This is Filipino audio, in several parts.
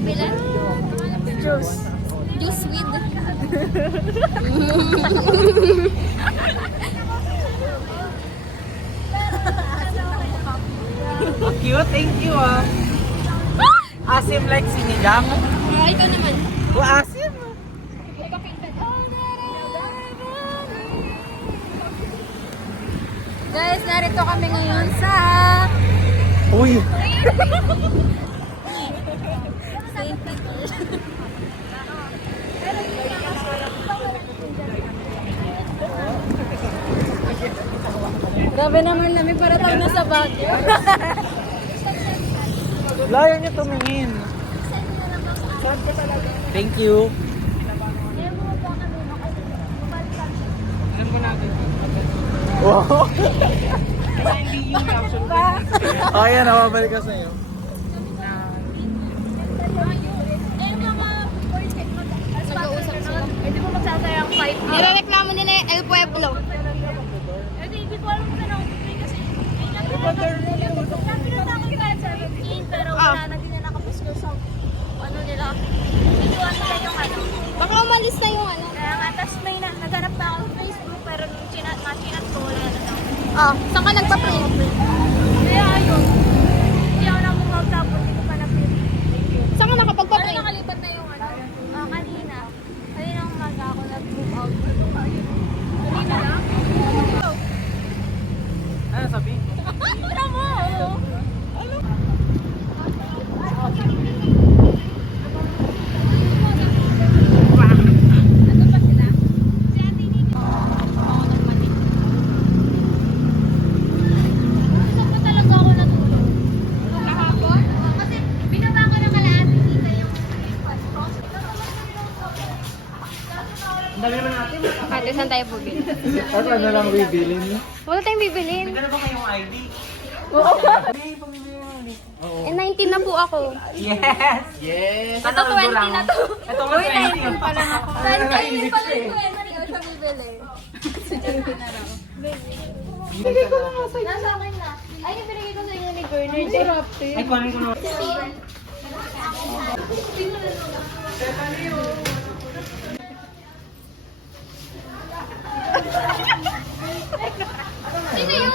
bibili? Juice. Juice with. Oh, cute, thank you ah. Asim like sinigang. Ito naman. Oh, asim. Guys, narito kami ngayon sa Uy. St. Peter. Grabe naman namin para tayo nasa Baguio. Layo niyo tumingin. Thank you. Wow. Oh, yan, nakabalik ka sa'yo. Mag-uusap sila. Hindi mo magsasayang 5 hours. Nirereklamo nila yung El Pueblo. Hindi ko alam kung ano. Kasi, pero wala na din na nakapusko sa ano nila. Videoan nila yung ano. Baka umalis na yung ano. Kaya nga, tas may naghanap na ako sa Facebook, pero nung chinat ko, wala na daw. Ah, saan ka nagpa-print? Kaya ayun. Hindi ako namumag tapos, hindi ko pa na-print. Saan ka nakapagpa-print? Pero nakalipat na yung ano. Kanina. Kanina umaga ako nag-move out. Kanina lang? Ano sabi? Tara mo! Ang dami naman natin. Ate, saan tayo bubili? Tapos ano lang bibilin niyo? Wala tayong bibilin. Nagdala ba kayong ID? Oo. May pamili naman. Oo. Eh, 19 na po ako. Yes! Yes! Ito 20 na to. Ito nga 20 pa lang ako. 20 pa lang ko eh. Mali ko siya bibili. Bigay ko na nga sa'yo. Nasa akin na. Ay, yung binigay ko sa inyo ni Bernard. Ay, kuhanin ko na. Sino yun?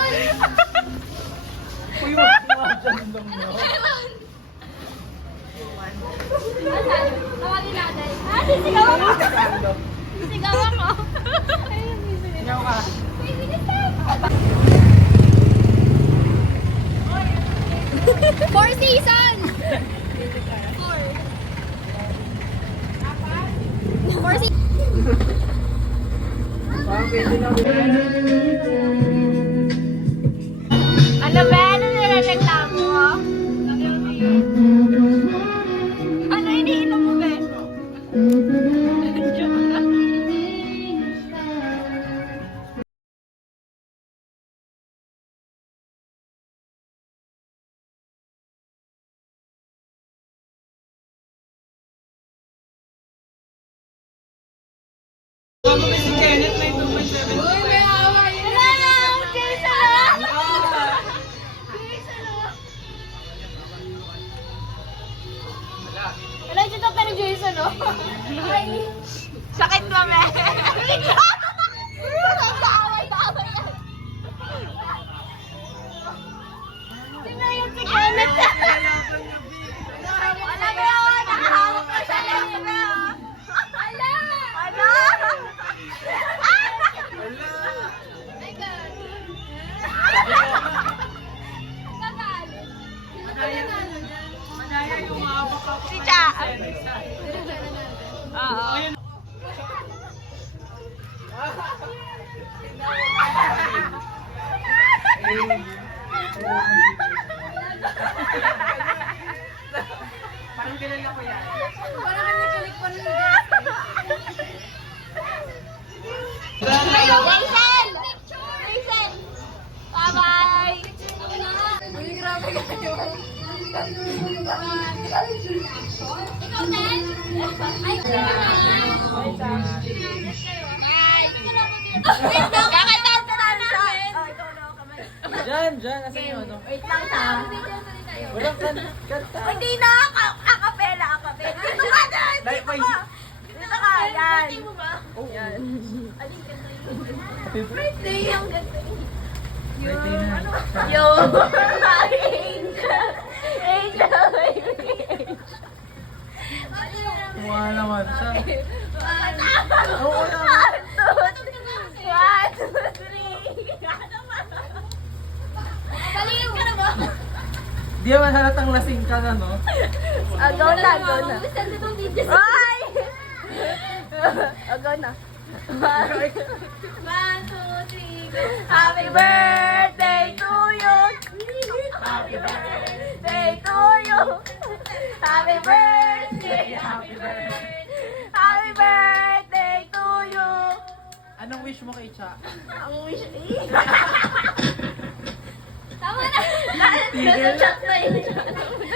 Uy, wala dyan lang nyo. Tawagin natin. Sisigawan ko. Sisigawan ko. Ayun, Sinyaw ka. Four seasons! Four seasons! Parang pwede na. Ano ba? Ano nilareklamo mo? Ano iniinom mo ba? Joke lang. Ako si Kenneth na 2.7. Wala na! Jason! Wala dyan ka pero Jason, no? Sakit mo, me! Kaaway yan! Sino yung si Kenneth? Alam mo yun! Nakahawak ka sa lalim na! Ala! Ala! My God! Gagalit. Madaya yung maabak ako. Si Cha! Oo. Parang kilala ko yan. Parang kami kulik pa rin. Jason! Jason! Bye-bye! Uy, grabe kayo. Ikaw din? Ay, bye! Kakantanta na namin! Diyan, diyan. Asan yung ano? Wait lang ha. Walang kanta. Hindi na! Akapela! Yan. Birthday mo ba? Yan. Alin ka tayo? Happy birthday. Birthday yung ganda. Birthday na. Yo! Angel! Angel, baby! Mukha naman siya. One, Oo na. one, two, three. Baliw ka na ba? Di naman halatang lasing ka na, no? Go na, go na. Send ko tong video. Ay! Go na. One, two, three, go. Happy birthday to you! Happy birthday to you! Happy birthday! Happy birthday! Happy birthday to you! Anong wish mo kay Cha? Ang wish... Tama na. Nasa chat na yun.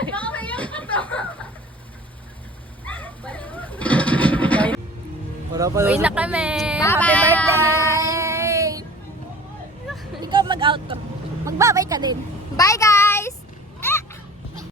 Baka mayak ka to. Wala pa Uwi na kami!